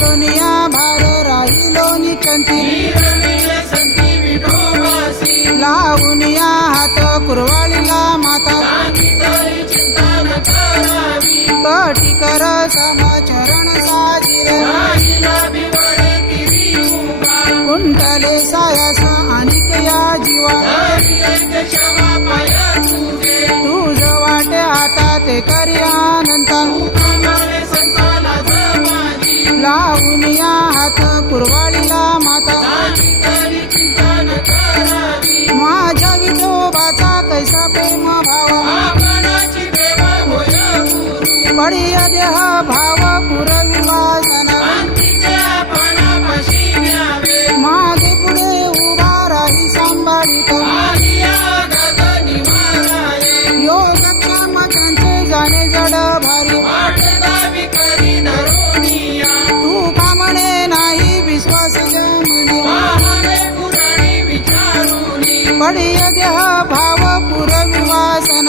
आलोनिया भार राहिलो निचंती लावूनिया हात कुरवाळीला माता कटी कर समचरण साजिर कुंटले सायास आणिक या जीवा तुझ वाटे आता ते करी अनंत लावूनिया हात कुरवाळीला माता माझ्या विठोबाचा कैसा प्रेम भाव पडिय देह भाव पुरविवासना मागे पुढे उभा राही सांभाळीत योगक्षम त्यांचे जाणे जड भारी तू का म्हणे नाही विश्वास जमणे पडिय देह भाव पुरविवासना